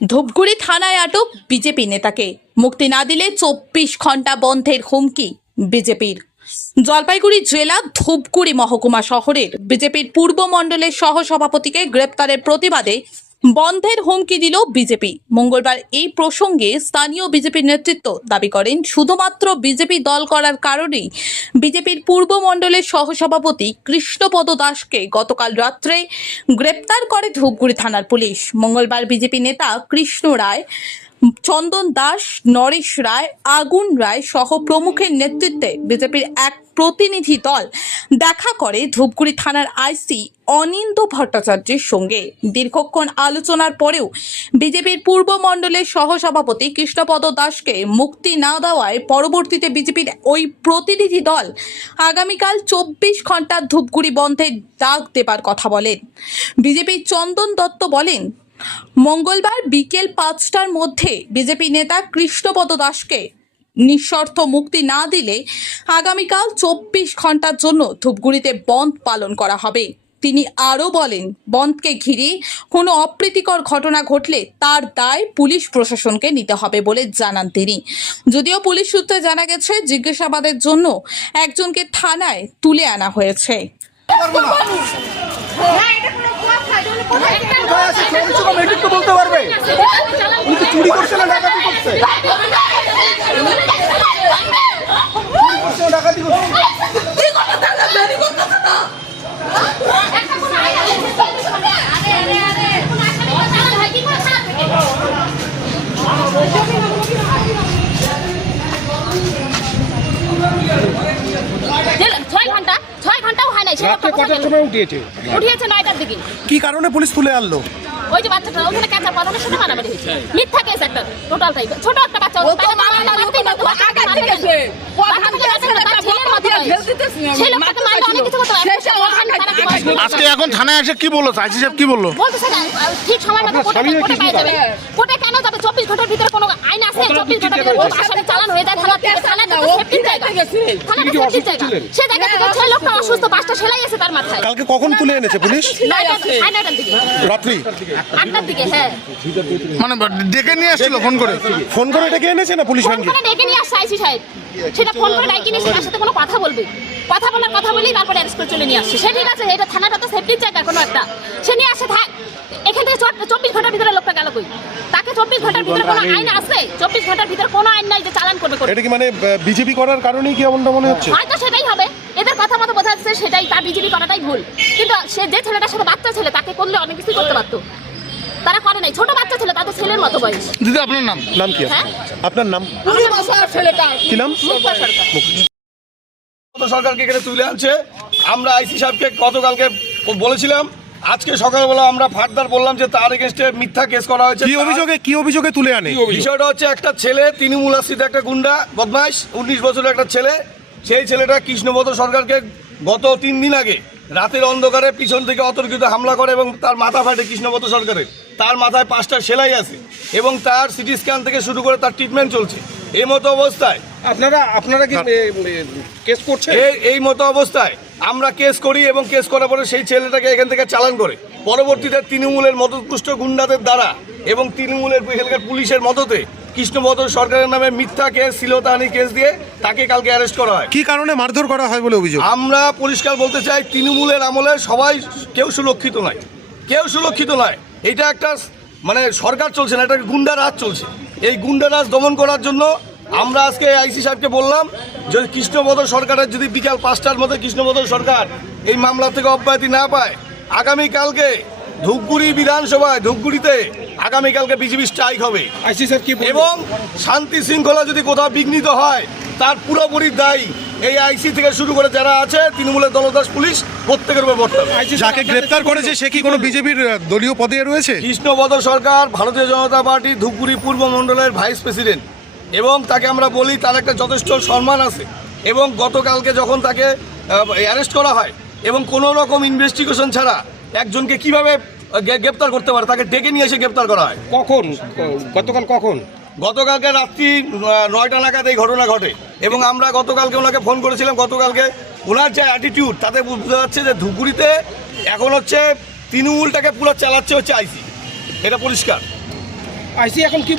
ধূপগুড়ি থানায় আটক বিজেপি নেতাকে। মুক্তি না দিলে চব্বিশ ঘণ্টা বন্ধের হুমকি বিজেপির। জলপাইগুড়ি জেলা ধূপগুড়ি মহকুমা শহরের বিজেপির পূর্ব মণ্ডলের সহসভাপতিকে গ্রেপ্তারের প্রতিবাদে বন্ধের হুমকি দিল বিজেপি। মঙ্গলবার এই প্রসঙ্গে স্থানীয় বিজেপির নেতৃত্ব দাবি করেন, শুধুমাত্র বিজেপি দল করার কারণেই বিজেপির পূর্ব মণ্ডলের সহসভাপতি কৃষ্ণপদ দাসকে গতকাল রাত্রে গ্রেপ্তার করে ধূপগুড়ি থানার পুলিশ। মঙ্গলবার বিজেপি নেতা কৃষ্ণ রায় চন্দন দাস, নরেশ রায়, আগুন রায় সহ প্রমুখের নেতৃত্বে বিজেপির এক প্রতিনিধি দল দেখা করে ধূপগুড়ি থানার আইসি অনিন্দ ভট্টাচার্যের সঙ্গে। দীর্ঘক্ষণ আলোচনার পরেও বিজেপির পূর্ব মণ্ডলের সহসভাপতি কৃষ্ণপদ দাসকে মুক্তি না দেওয়ায় পরবর্তীতে বিজেপির ওই প্রতিনিধি দল আগামীকাল চব্বিশ ঘণ্টা ধূপগুড়ি বন্ধের ডাক দেবার কথা বলেন। বিজেপির চন্দন দত্ত বলেন মঙ্গলবার বিকেল পাঁচটার মধ্যে বিজেপি নেতা কৃষ্ণপদ দাসকে নিঃশর্ত মুক্তি না দিলে আগামীকাল চব্বিশ ঘণ্টার জন্য ধূপগুড়িতে বন্ধ পালন করা হবে। তিনি আরও বলেন, বন্ধকে ঘিরে কোনো অপ্রীতিকর ঘটনা ঘটলে তার দায় পুলিশ প্রশাসনকে নিতে হবে বলে জানান তিনি। যদিও পুলিশ সূত্রে জানা গেছে, জিজ্ঞাসাবাদের জন্য একজনকে থানায় তুলে আনা হয়েছে। কোথায় আছে? টাকা তো বলতে পারবে। চুরি করছে না ডাকাতি করছে চুরি করছে না ডাকাতি করছে ছয় ঘণ্টা ছয় কোথায় গেল? সময় উঠিয়েছে? উঠিয়েছে নয়টার দিকে। কি কারণে পুলিশ তুলে আনলো? ওই যে বাচ্চাটা ওখানে সাথে মারামারি হয়েছে। মিথ্যা কেস একটা টোটালটাই ছোট একটা বাচ্চা ও মারামারি তার ছেলের মতো মারলে অনেক কিছু করতে পারে। আজকে এখন থানায় এসে কি বলল? আইসি সাহেব কি বলল? বলতেছে না, ঠিক সময় মতো কোর্টে কোর্টে পাই যাবে। কোর্টে কেন যাবে? চব্বিশ ঘণ্টার ভিতরে কোনো আইন আছে? চব্বিশ ঘণ্টার ভিতরে কোনো আসামি চালান হয়ে যায়? থানা থেকে থানা থেকে সেফটির জায়গা। থানা থেকে জায়গা। সে জায়গা থেকে লোকটা অসুস্থ পাঁচটা সেলাই আছে তার মাথায়। কালকে কখন তুলে এনেছে পুলিশ? রাত্রি? আটটার দিকে হ্যাঁ। মানে ডেকে নিয়ে আসছিল ফোন করে? ফোন করে ডেকে এনেছে না পুলিশ ভ্যানকে ডেকে নিয়ে আসছে আইসি সাহেব। সেটা ফোন করে ডাইকে নিয়ে এসে তার সাথে কোনো কথা বলবে। কথা বলার কথা বলেই তারপরে অ্যারেস্ট করে চলে নিয়ে আসছে সে ঠিক আছে এটা থানাটা তো সেফটির জায়গা কোনো একটা। সে নিয়ে আসে থাক। এখান থেকে চব্বিশ ঘণ্টার ভিতরে লোকটা গেল কই? তাকে চব্বিশ ঘণ্টার ভিতরে কোনো আইন আছে? চব্বিশ ঘণ্টার ভিতরে কোনো আইন নাই যে চালান করবে করবে। এটা কি মানে বিজেপি করার কারণেই কি এমনটা মনে হচ্ছে? হয়তো সেটাই হবে। এদের কথা মতো বোঝা যাচ্ছে সেটাই তার বিজেপি করাটাই ভুল। কিন্তু সে যে ছেলেটার সাথে বাচ্চা ছেলে তাকে করলে অনেক কিছুই করতে পারতো। তারা করে নাই। ছোট বাচ্চা ছেলে তাদের ছেলের মতো বয়স। দিদি আপনার নাম? নাম কি হ্যাঁ? আপনার? নাম? কি নাম? সরকারকে এখানে তুলে আনছে। আমরা আইসি সাহেবকে গতকালকে বলেছিলাম আজকে সকালবেলা আমরা ফার্দার বললাম যে তার এগেনস্টে মিথ্যা কেস করা হয়েছে। কি অভিযোগে কি অভিযোগে তুলে আনে? বিষয়টা হচ্ছে একটা ছেলে তৃণমূল আশ্রিত একটা গুন্ডা বদমাইশ উনিশ বছরের একটা ছেলে। সেই ছেলেটা কৃষ্ণপদ সরকারকে গত তিন দিন আগে রাতের অন্ধকারে পিছন থেকে অতর্কিত হামলা করে এবং তার মাথা ফাটে কৃষ্ণপদ সরকারের। তার মাথায় পাঁচটা সেলাই আছে এবং তার সিটি স্ক্যান থেকে শুরু করে তার ট্রিটমেন্ট চলছে। এই মতো অবস্থায় আপনারা আপনারা কি কেস করছেন? এই এই মতো অবস্থায় আমরা কেস করি এবং কেস করার পরে সেই ছেলেটাকে এখান থেকে চালান করে। পরবর্তীতে তৃণমূলের মদতপুষ্ট গুন্ডাদের দ্বারা এবং তৃণমূলের এখানকার পুলিশের মদতে কৃষ্ণপদ সরকারের নামে মিথ্যা কেস শিলতাহানি কেস দিয়ে তাকে কালকে অ্যারেস্ট করা হয়। কি কারণে মারধর করা হয় বলে অভিযোগ? আমরা পরিষ্কার বলতে চাই তৃণমূলের আমলে সবাই কেউ সুরক্ষিত নয়। কেউ সুরক্ষিত নয়। এটা একটা মানে সরকার চলছে না এটা গুন্ডা রাজ চলছে। এই গুন্ডা রাজ দমন করার জন্য আমরা আজকে আইসি সাহেবকে বললাম যে কৃষ্ণপদ সরকারের যদি বিকাল পাঁচটার মধ্যে কৃষ্ণপদ সরকার এই মামলা থেকে অব্যাহতি না পায় আগামীকালকে ধূপগুড়ি বিধানসভায় ধূপগুড়িতে আগামীকালকে বিজেপি স্ট্রাইক হবে। আইসি কি এবং শান্তি শৃঙ্খলা যদি কোথাও বিঘ্নিত হয় তার পুরোপুরি দায়ী এই আইসি থেকে শুরু করে যারা আছে তৃণমূলের দলদাস পুলিশ প্রত্যেকের উপর বর্তাবে যাকে গ্রেপ্তার করেছে সে কি কোনো বিজেপির দলীয় পদে রয়েছে? কৃষ্ণপদ সরকার ভারতীয় জনতা পার্টি ধূপগুড়ি পূর্ব মণ্ডলের ভাইস প্রেসিডেন্ট এবং তাকে আমরা বলি তার একটা যথেষ্ট সম্মান আছে। এবং গতকালকে যখন তাকে অ্যারেস্ট করা হয় এবং কোনো রকম ইনভেস্টিগেশন ছাড়া একজনকে কীভাবে গ্রেপ্তার করতে পারে? তাকে ডেকে নিয়ে এসে গ্রেপ্তার করা হয়। কখন? গতকাল কখন? গতকালকে রাত্রি নয়টা নাগাদ এই ঘটনা ঘটে। এবং আমরা গতকালকে ওনাকে ফোন করেছিলাম গতকালকে ওনার যে অ্যাটিটিউড তাতে বুঝতে যাচ্ছে যে ধুপুরিতে এখন হচ্ছে তৃণমূলটাকে পুরো চালাচ্ছে হচ্ছে আইসি। এটা পরিষ্কার। আইসি এখন কি